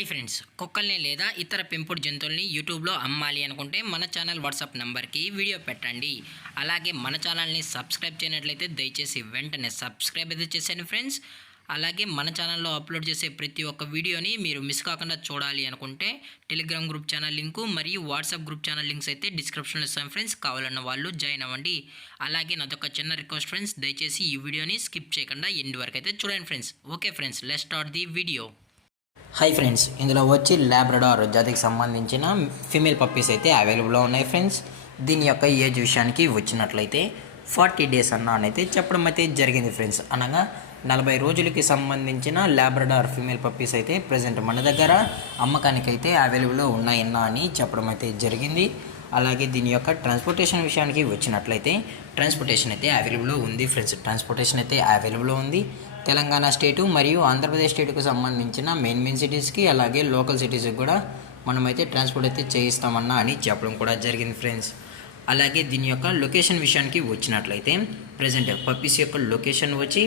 Hi friends, కుక్కల్ని లేదా ఇతర పెంపుడు జంతువుల్ని యూట్యూబ్లో అమ్మాలి అనుకుంటే మన ఛానల్ వాట్సాప్ నెంబర్కి వీడియో పెట్టండి. అలాగే మన ఛానల్ని సబ్స్క్రైబ్ చేయనట్లయితే దయచేసి వెంటనే సబ్స్క్రైబ్ అయితే చేసేయండి ఫ్రెండ్స్. అలాగే మన ఛానల్లో అప్లోడ్ చేసే ప్రతి ఒక్క వీడియోని మీరు మిస్ కాకుండా చూడాలి అనుకుంటే టెలిగ్రామ్ గ్రూప్ ఛానల్ లింకు మరియు వాట్సాప్ గ్రూప్ ఛానల్ లింక్స్ అయితే డిస్క్రిప్షన్లో ఇస్తాను ఫ్రెండ్స్. కావాలన్న వాళ్ళు జాయిన్ అవ్వండి. అలాగే నాదొక చిన్న రిక్వెస్ట్ ఫ్రెండ్స్, దయచేసి ఈ వీడియోని స్కిప్ చేయకుండా ఎండ్ వరకు అయితే చూడండి friends. Okay friends, let's start the video. Hi friends, ఇందులో వచ్చి లాబ్రడార్ జాతికి సంబంధించిన ఫీమేల్ పప్పీస్ అయితే అవైలబుల్లో ఉన్నాయి ఫ్రెండ్స్. దీని యొక్క ఏజ్ విషయానికి వచ్చినట్లయితే 40 డేస్ అయితే చెప్పడం అయితే జరిగింది ఫ్రెండ్స్. అనగా 40 రోజులకి సంబంధించిన లాబ్రడార్ ఫీమేల్ పప్పీస్ అయితే ప్రజెంట్ మన దగ్గర అమ్మకానికైతే అవైలబుల్లో ఉన్నాయన్నా అని చెప్పడం అయితే జరిగింది. అలాగే దీని యొక్క ట్రాన్స్పోర్టేషన్ విషయానికి వచ్చినట్లయితే ట్రాన్స్పోర్టేషన్ అయితే అవైలబుల్లో ఉంది ఫ్రెండ్స్. ట్రాన్స్పోర్టేషన్ అయితే అవైలబుల్లో ఉంది. తెలంగాణ స్టేటు మరియు ఆంధ్రప్రదేశ్ స్టేట్కు సంబంధించిన మెయిన్ సిటీస్కి అలాగే లోకల్ సిటీస్కి కూడా మనమైతే ట్రాన్స్పోర్ట్ అయితే చేయిస్తామన్నా అని చెప్పడం కూడా జరిగింది ఫ్రెండ్స్. అలాగే దీని యొక్క లొకేషన్ విషయానికి వచ్చినట్లయితే ప్రజెంట్ పప్పీస్ యొక్క లొకేషన్ వచ్చి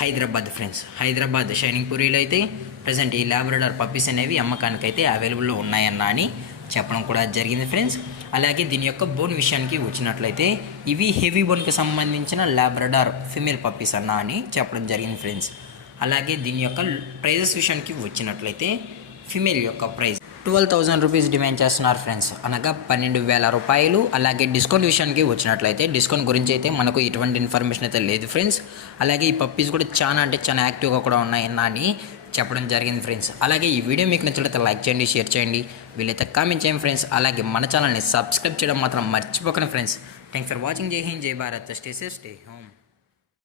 హైదరాబాద్ ఫ్రెండ్స్. హైదరాబాద్ షైనింగ్ పూరిలో అయితే ప్రజెంట్ ఈ లాబ్రడార్ పప్పీస్ అనేవి అమ్మకానికైతే అవైలబుల్లో ఉన్నాయన్నా అని చెప్పడం కూడా జరిగింది ఫ్రెండ్స్. అలాగే దీని యొక్క బోన్ విషయానికి వచ్చినట్లయితే ఇవి హెవీ బోన్కి సంబంధించిన లాబ్రడార్ ఫీమేల్ పప్పీస్ అన్నా అని చెప్పడం జరిగింది ఫ్రెండ్స్. అలాగే దీని యొక్క ప్రైజెస్ విషయానికి వచ్చినట్లయితే ఫీమేల్ యొక్క ప్రైస్ 12,000 రూపీస్ డిమాండ్ చేస్తున్నారు ఫ్రెండ్స్, అనగా 12,000 రూపాయలు. అలాగే డిస్కౌంట్ విషయానికి వచ్చినట్లయితే డిస్కౌంట్ గురించి అయితే మనకు ఎటువంటి ఇన్ఫర్మేషన్ అయితే లేదు ఫ్రెండ్స్. అలాగే ఈ పప్పీస్ కూడా చాలా యాక్టివ్గా కూడా ఉన్నాయన్నా అని చెప్పడం జరిగింది ఫ్రెండ్స్. అలాగే ఈ వీడియో మీకు నచ్చినట్లయితే లైక్ చేయండి, షేర్ చేయండి, వీలైతే కామెంట్ చేయండి ఫ్రెండ్స్. అలాగే మన ఛానల్ని సబ్స్క్రైబ్ చేయడం మాత్రం మర్చిపోకండి ఫ్రెండ్స్. Thanks for watching. జై హింద్, జై Bharat, stay safe, stay home.